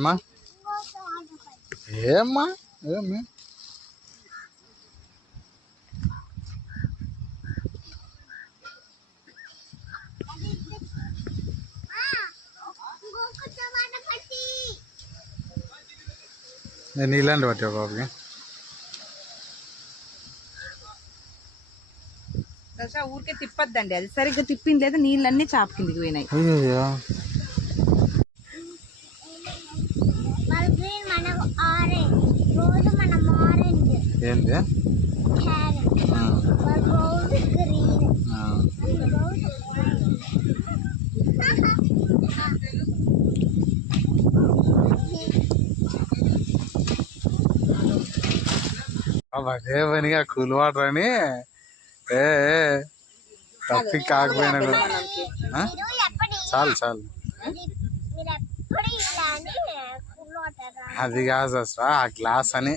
ఏమ్మా ఏమ్మా ఏమి నేను నీళ్ళండి పట్టా బాబుకి ఊరికే తిప్పద్దండి, అది సరిగ్గా తిప్పింది లేదా నీళ్ళన్నీ చాప కిందికి పోయినాయి. ఏంటి అదే పనిగా కూల్ వాటర్ అని తప్పి కాకపోయినా కూడా చాలు చాలు. అది కాదు అసలు ఆ గ్లాస్ అని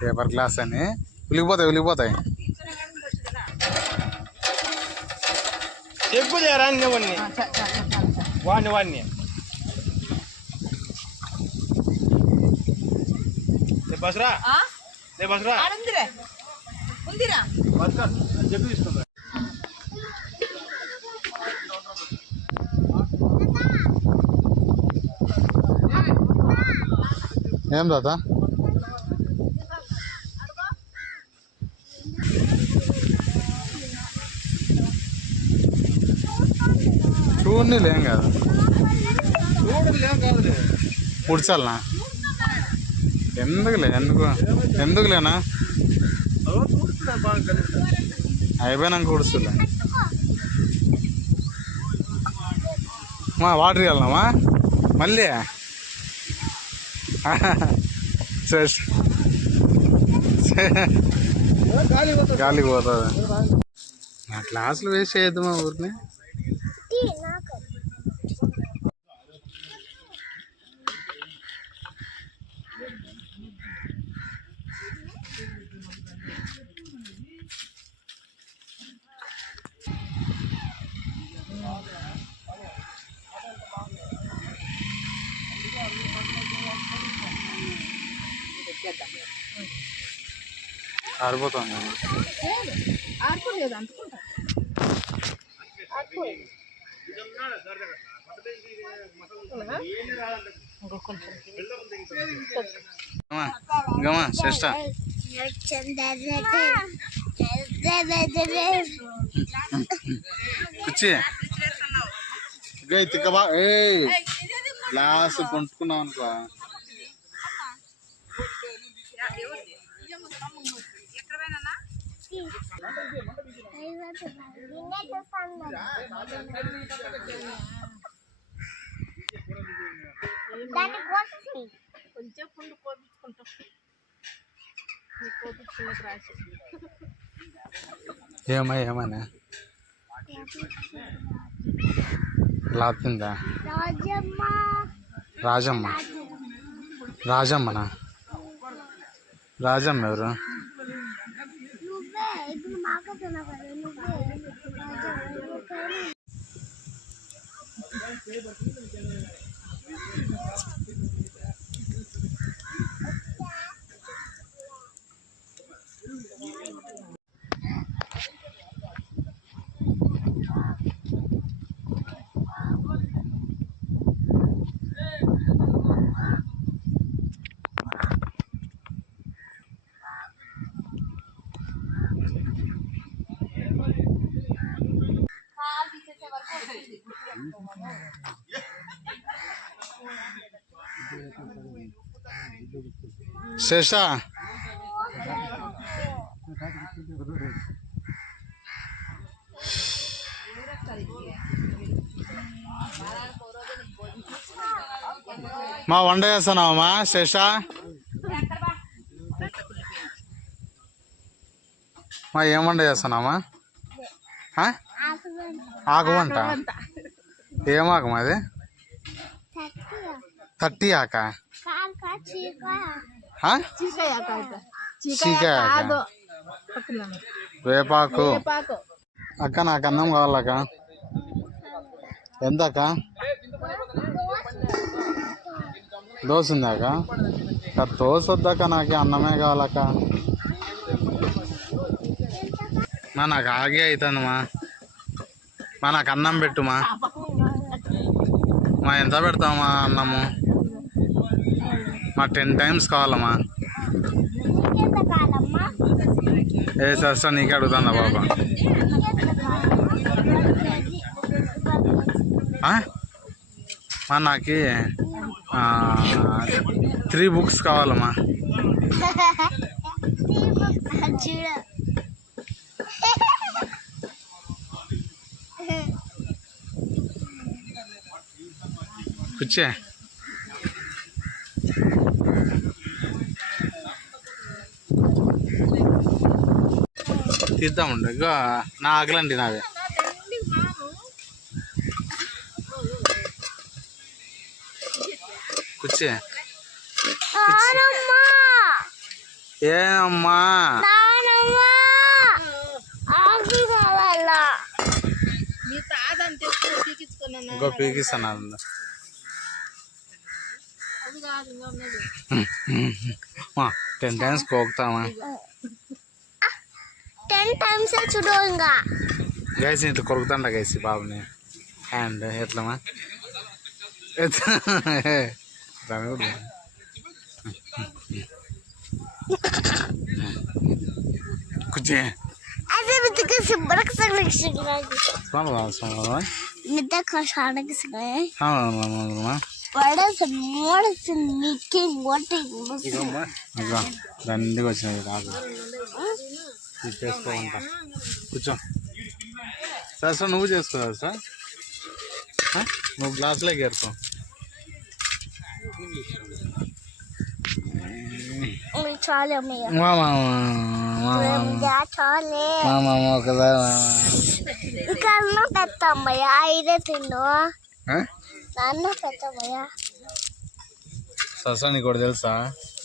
పేపర్ గ్లాస్ అని ఉలిగిపోతాయి ఉలిగిపోతాయి. చెప్పు వాడిని వాడిని బసరా బసరా ఉందిరా చెప్పు తీసుకుంటా. ఏం తాత చూడలే ఏం కాదు పుడిచాలనా ఎందుకులే ఎందుకులేనా అయిపోయినాక కుడుస్తులే. వాటర్ వెళ్ళామా మళ్ళీ గాలికి పోతుంది. నా క్లాసులు వేస్ట్ చేయొద్దు మా ఊరిని. ఆరిపోతుంది ఆడుకోలేదు అనుకుంటా. గమా శ్రేష్ట కుచ్చి తిక్కబా ఏ గ్లాస్ కొంటుకున్నావు అనుకో. కొంచెం పుండు కోపించుకుంటాం. ఏమన్నా లాపిందా రాజమ్మ రాజమ్మనా రాజమ్మ ఎవరు? శేష మా వంట చేస్తున్నావమ్మా శేష? మా ఏం వంట చేస్తున్నావమ్మా? ఆకు వంట ఏం ఆకు మాది? తట్టి ఆక చీకాయ వేపాకు. అక్క నాకు అన్నం కావాలక్క. ఎంత అక్క? దోశ ఉందాక దోశ వద్దాక నాకు అన్నమే కావాలక్క. నాకు ఆగే అవుతుందమ్మా. నాకు అన్నం పెట్టుమా. ఎంత పెడతామా అన్నము? 10 times కావాలమ్మా. ఏ సస్తా నీకే అడుగుతుందా బాబా? నాకు 3 books కావాలమ్మా. కూర్చే తీద్దామండి. ఇక నా ఆకలండి నావే. కూర్చే ఏమమ్మా ఇంకో పీకిస్తాను. 10 times కోకుతామా? 10 times చూడు. ఇంకా గైస్ ఇట్లా కొరుకుతాండ గైస్ బాబుని హ్యాండ్ ఎట్లమ్మా? కూర్చే దండిగా వచ్చినాయి రాదు. చేసుకోమంటా కూర్చో. సార్ నువ్వు చేసుకో సార్. నువ్వు గ్లాసులోకి ఏరుకో. ససా నీకు కూడా తెలుసా?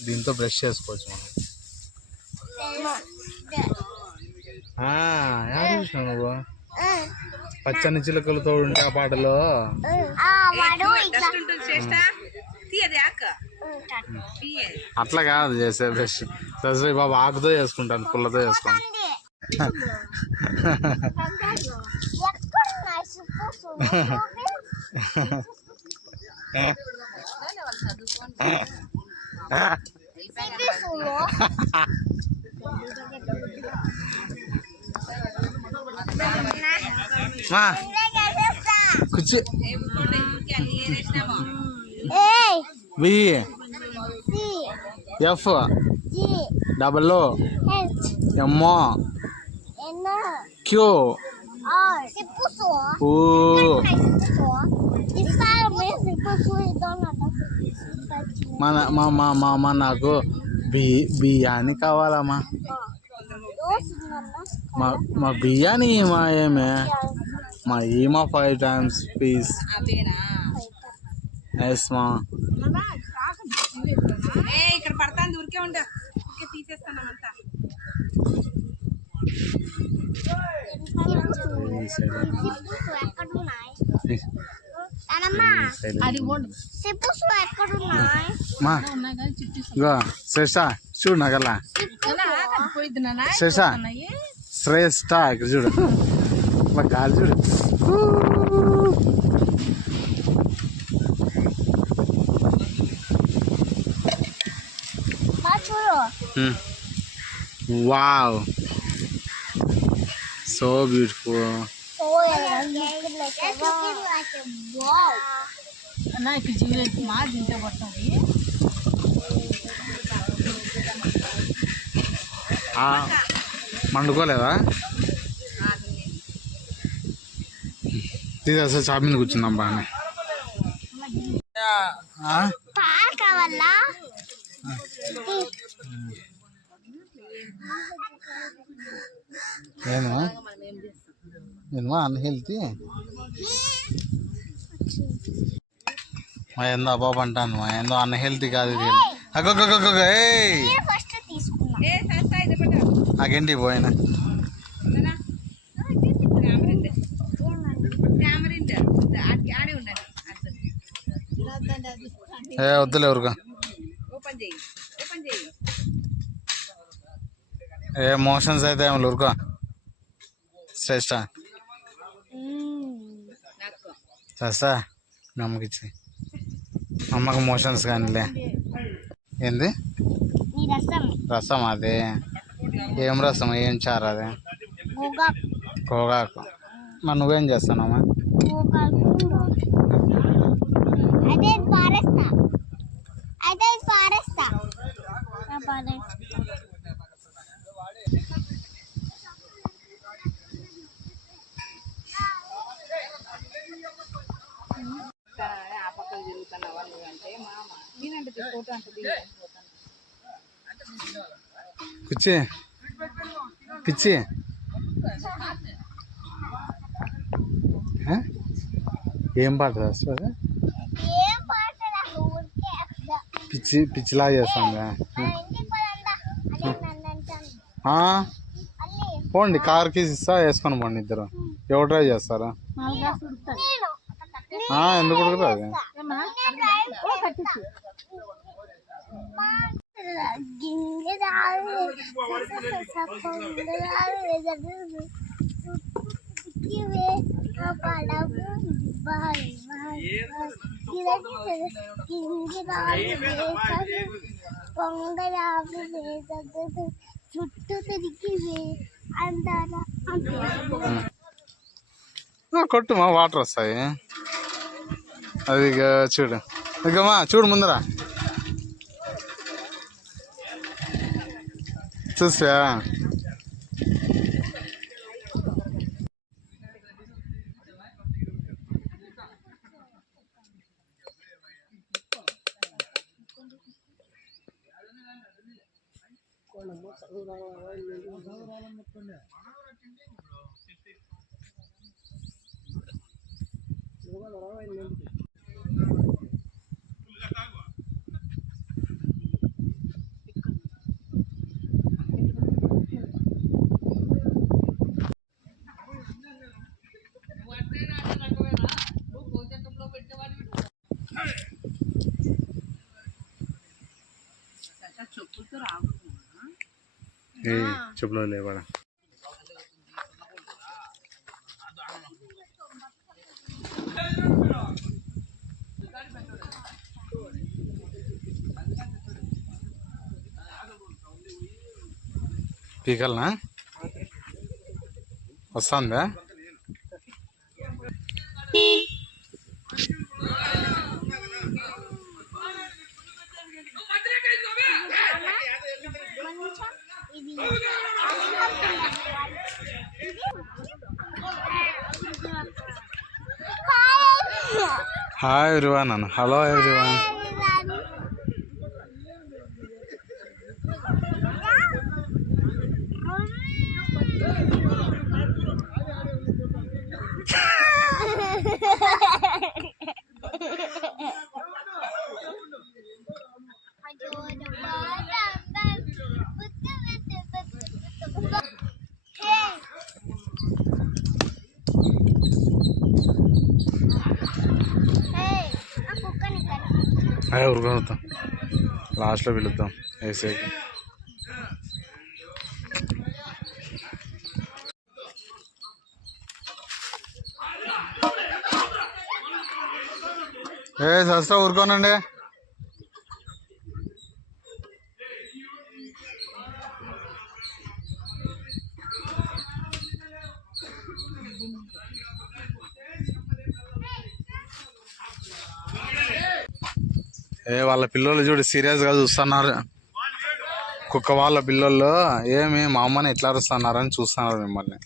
దీంతో బ్రష్ చేసుకోవచ్చు మనం. చూసినావు నువ్వు పచ్చని చిలుకలు తోడుంటే ఆ పాటలో అట్లా కాదు చేసే బ్రష్. సరే బాబు ఆకుతో చేసుకుంటాను, పుల్లతో చేసుకోండి. కూర్చి బి ఎఫ్ డబల్ ఎమ్ క్యూ నాకు బిర్యానీ కావాలమ్మా. మా బిర్యానీ మా ఏమే మా 5 times ప్లీజ్. ఎస్ మా. ఇక్కడ పడతాను ఊరికే ఉండ తీసేస్తాను అంతా. శ్రేష్ట చూడు నాకల్లా. శ్రేష్ట శ్రేష్ట ఇక్కడ చూడు మా గాలి చూడు. Wow so beautiful. మండుకోలేదా? ఇది అసలు షాప్ మీద కూర్చుందాం బాగానే. ఏమో అన్హెల్తీ మా ఏందో బాబు అంటాను. మా ఏందో అన్హెల్తీ కాదు ఇది. నాకేంటి పోయినా ఏ వద్దులే ఊరుకో. ఓపెన్ చేయి, ఓపెన్ చేయి. ఏ మోషన్స్ అయితే ఏమో ఊరుకో. శ్రేష్ట నాకు చేస్తా నమ్మకిచ్చి అమ్మకి మోషన్స్ కానీలే. ఏంది నీ రసం రసం? అది ఏం రసం? ఏం చారు అది? కోగాకు. మరి నువ్వేం చేస్తున్నావమ్మా? అయితే పారేస్తా, అయితే పారేస్తా. ఆ పక్కన తిరుగుతున్నావా నువ్వు అంటే మామ నేనంటే ఫోటో అంటే పిచ్చి పిచ్చి ఏం పాట రాస్తుంది? ఏం పాటలా ఊరికే పిచ్చి పిచ్చిలా చేస్తుందా? ఇంటికి పోదండా అని నన్ను అంటాను. పోండి, కార్ కీస్ ఇస్తా, వేసుకొని పోండి ఇద్దరు. ఎవరు డ్రైవ్ చేస్తారు? ఎందుకు ఉడుకుతుంది? చుట్టూ తిరిగి అంటారా కొట్టుమా, వాటర్ వస్తాయి. అది ఇక చూడు, ఇకమ్మా చూడు ముందర చూసా. చెప్పులో లేవాడా? పీకల్నా వస్తుందా? హాయ్ ఎవ్రీవన్ అన్న. Hello everyone. ఊరుకొస్తాం, లాస్ట్లో పిలుద్దాం వేసేకి. సస్తా ఊరుకోనండి. వాళ్ళ పిల్లలు చూడు సీరియస్గా చూస్తున్నారు. కుక్క వాళ్ళ పిల్లలు ఏమి మా అమ్మని ఎట్లా అరుస్తున్నారని చూస్తున్నారు మిమ్మల్ని.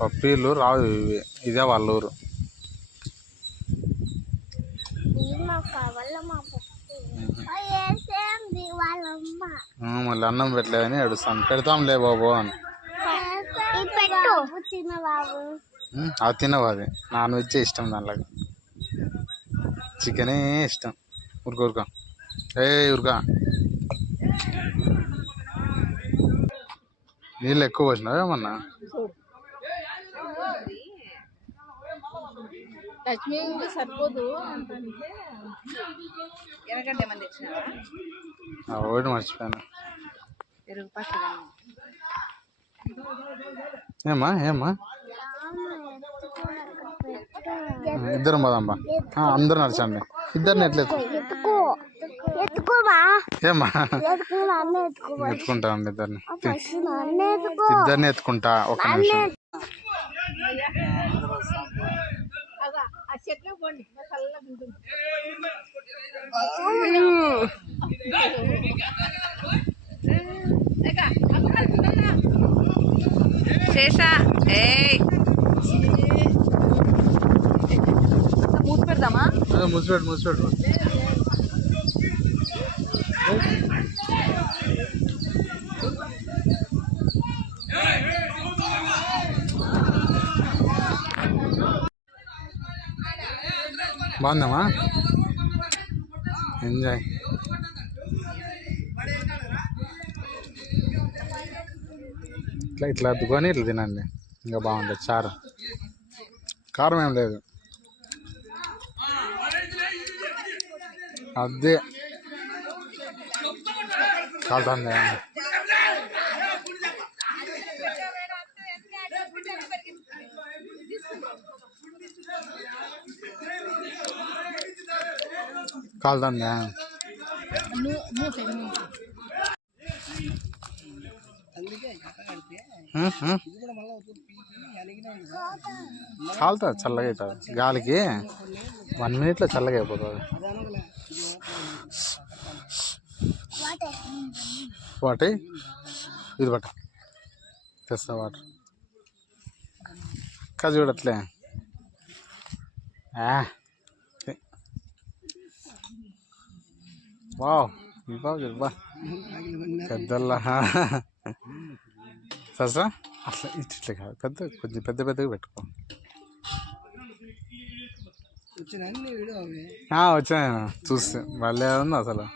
పప్పీలు రావు, ఇదే వాళ్ళ ఊరు. మళ్ళీ అన్నం పెట్టలేదని ఏడుస్తాను. పెడతాంలే బాబు అని. అది తినవు, అది నాన్ వెజ్ ఇష్టం, దానిలో చికెనే ఇష్టం. ఊరుకో ఊరుకా. నీళ్ళు ఎక్కువ వచ్చినావు ఏమన్నా? లక్ష్మి సరిపోదు అంటే ఎనకంటే ఏమన్నా తెచ్చినావా ఒకటి మర్చిపోయాను. పెరుగు పచ్చడి ఏమ్మా ఇద్దరం పోదాంబా. అందరూ నడిచండి. ఇద్దరిని ఎట్లా ఏమ్మా ఎత్తుకుంటా అండి. ఇద్దరిని ఎత్తుకుంటా. ఒక నిమిషం. శేష మూసి పెడదామా? మూసిపెట్టు. బాగుందమ్మా, ఎంజాయ్. ఇట్లా అద్దుకొని ఇట్లా తినండి, ఇంకా బాగుంటుంది. చారు కారం ఏం లేదు. అదే కాలుతుంది. కాలుతుందా? కాలుతుంది, చల్లగా అవుతుంది గాలికి. 1 minute చల్లగా అయిపోతుంది. వాటర్ ఇది పట్ట తెస్తా. వాటర్ ఇంకా చూడట్లే. వావ్, ఇవ్వ పెద్దల్లా సస్రా. అట్లా ఇట్లా కాదు, కొంచెం పెద్దగా పెట్టుకో. వచ్చాను చూస్తే వాళ్ళే ఉంది అసలు.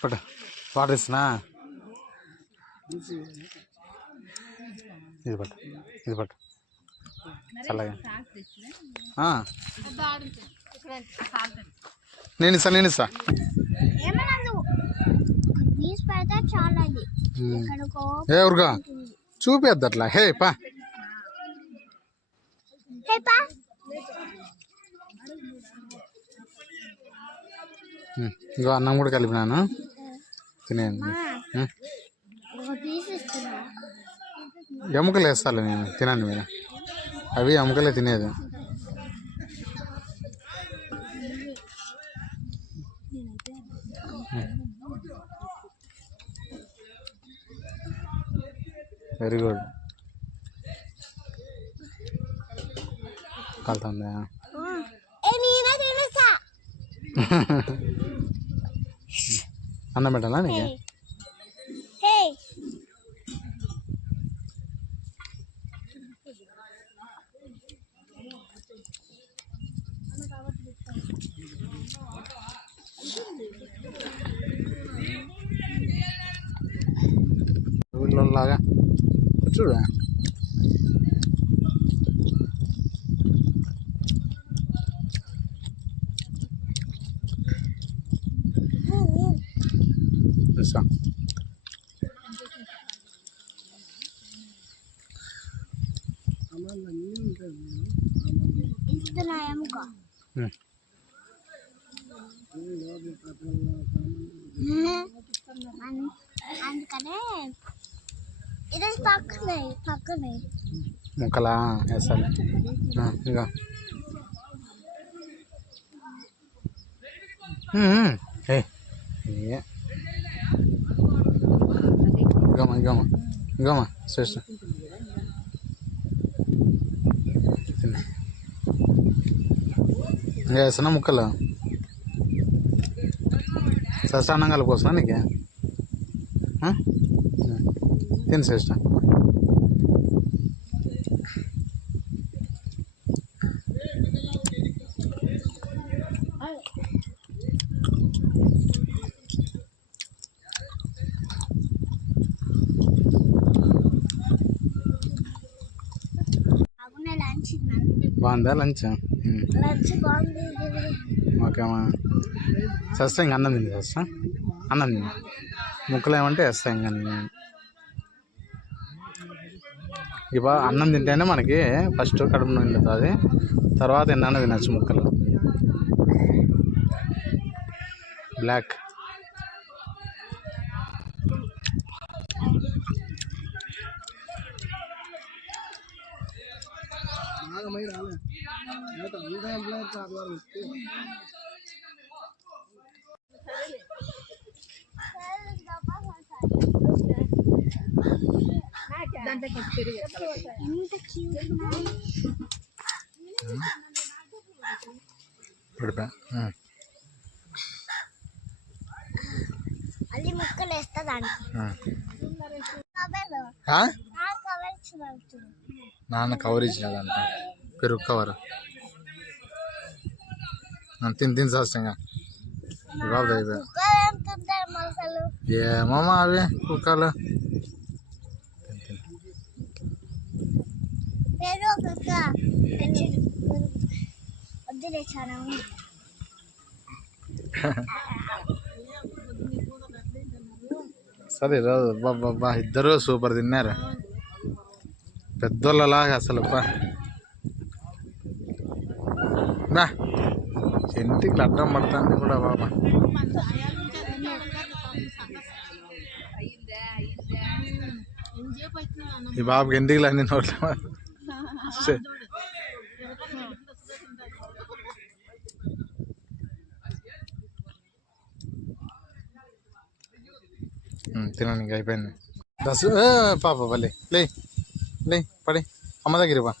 పట్ట వాటర్ ఇస్తున్నా. ఇది పట్టు చల్లగా. నేను ఇస్తా. ఏ ఊరుగా చూపేద్దు అట్లా. హే పా. ఇంకో అన్నం కూడా కలిపినాను, తినేయండి. ఎముకలు వేస్తాను నేను, తినండి మీరు. అవి ఎముకలే తినేది. Very good. కలుతుందా? అన్నం పెట్టాలా నీకు? ఊళ్ళోలాగా చూడ. అందుకనే ఇది పక్కనే ముక్కలా వేసాలి. ఇంకా ఇంకమ్మా శ్రేష్ఠ ఇంకా వేస్తున్నా ముక్కలు. శ్రేష్ఠ అన్నం కలిపొస్తున్నా నీకు. తిని శ్రేష్ఠ. బాగుందా లంచ్? లంచ్ బాగుంది. ఓకేమా. చేస్తా ఇంక అన్నం తింది చేస్తా. అన్నం తింది ముక్కలు ఏమంటే వేస్తా ఇంకా నేను. ఇవా అన్నం తింటేనే మనకి ఫస్ట్ కడుపు నిండుతుంది, తర్వాత ఎన్నైనా తినచ్చు ముక్కలు. బ్లాక్ పడిపా. అల్లి ముక్కలు వేస్తుందండి. నాన్న కవర్ ఇచ్చినాడంట, పెరుగు కవర్. తిని సాష్టంగా బాబు అయిపోయా. ఏమమ్మా అవి కుక్కలు. సరే రాదు బాబా, ఇద్దరు సూపర్ తిన్నారు పెద్దోళ్ళలాగా అసలు. బా ఇంటికి అడ్డం పడుతుంది కూడా బాబా. ఈ బాబుకి ఇంటికి అన్ని నోట్ల తినండి, ఇంక అయిపోయింది. పాప పల్లి లే లే పడి అమ్మ దగ్గర బా.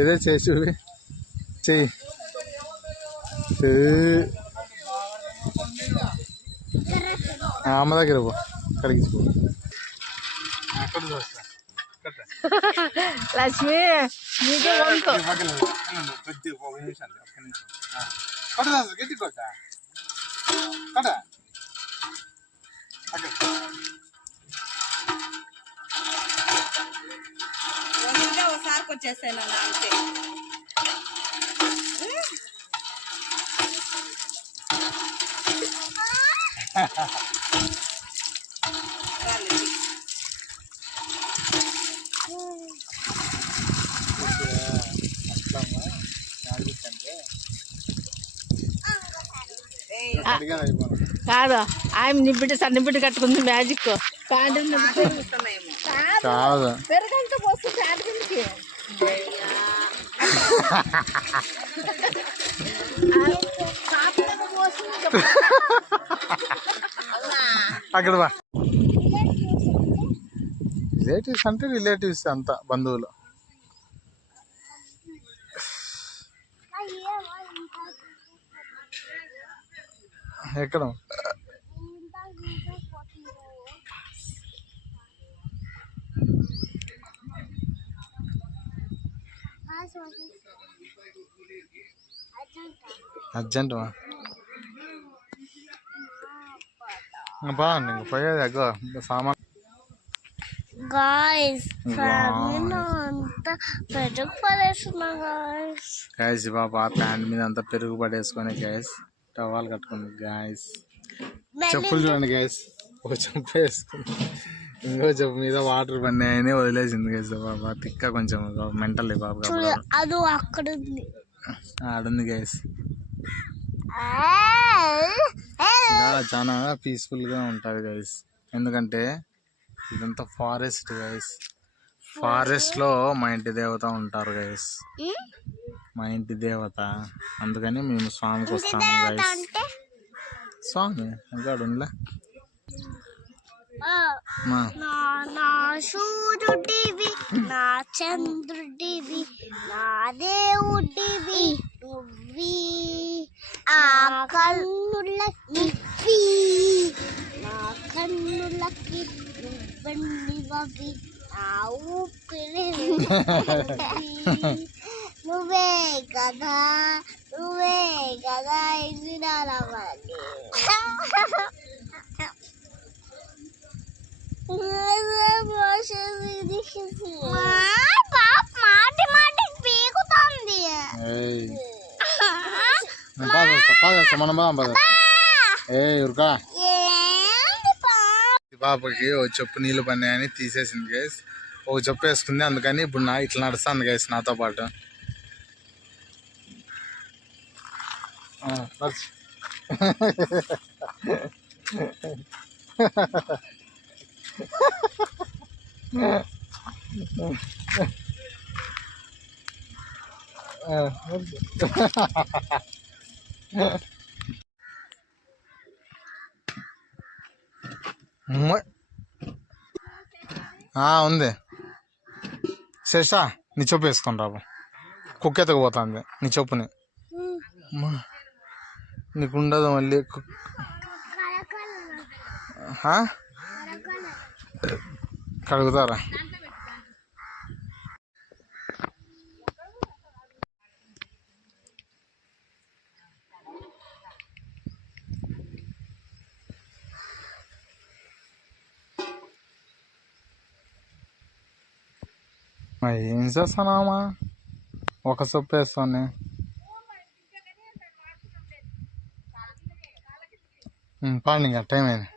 ఏదో చేసి చెయ్యి అమ్మ దగ్గర పో, కడిగించుకో. లక్ష్మి నీకే వంకో. ఒకసారికి వచ్చేసాను అంతే. కాదు ఆయన నిబ్బిటి సన్నిబిట్టి కట్టుకుంది మ్యాజిక్ ప్యాంట్ కాదు. పెరుగంతా పోస్తు ప్యాంట్ కిందకి. అక్కడ బా. రిలేటివ్స్ అంటే రిలేటివ్స్ అంతా బంధువులు. ఎక్కడ అర్జెంట్ బాగుంది. ఇంక పోయేది అగ్గో సామాన్. గాయ్స్ అంతా పెరుగు పడేస్తున్నా గాయ్స్. గాయస్ బాబా ప్యాంట్ మీద అంతా పెరుగు పడేసుకొని గాయస్ టవాల్ కట్టుకుంది గాయస్. చెప్పులు చూడండి గాయస్, ఒక చెప్పు వేసుకుంది, ఇంకో చెప్పు మీద వాటర్ పడినాయని వదిలేసింది గాయస్. బాబా తిక్క కొంచెం మెంటల్ బాబు. అది అక్కడ ఉంది, ఆడుంది గాయస్. చాలా పీస్ఫుల్ గా ఉంటది గైస్, ఎందుకంటే ఇదంతా ఫారెస్ట్ గైస్. ఫారెస్ట్ లో మా ఇంటి దేవత ఉంటారు గైస్, మా ఇంటి దేవత. అందుకని మేము స్వామికి వస్తాము గైస్. స్వామి ఇంకా ఉండలే. నా సూర్యుడివి, నా చంద్రుడివి, నా దేవుడివి నువ్వి, ఆ కన్నులకి నా కన్నులకి నువ్వెన్నివవి, నా ఊపిరి నువ్వే కదా, నువ్వే కదా ఇది నడవాలి. మాట ఏయ్ పాదేస్తా మనం పాదేస్తా. ఉరుకా పాపకి ఒక చెప్పు నీళ్ళు పన్నాయని తీసేసింది గైస్. ఒక చెప్పు వేసుకుంది, అందుకని ఇప్పుడు ఇట్లా నడుస్తుంది గైస్ నాతో పాటు. ఉంది శేషా, నీ చెప్పు వేసుకొని రాబు. కుక్క ఎత్తకపోతుంది నీ చెప్పుని. నీకు ఉండదు మళ్ళీ. కడుగుతారా? ఏం చేస్తానామా, ఒక సొప్పు వేస్తాను. పాండి టైం అయింది.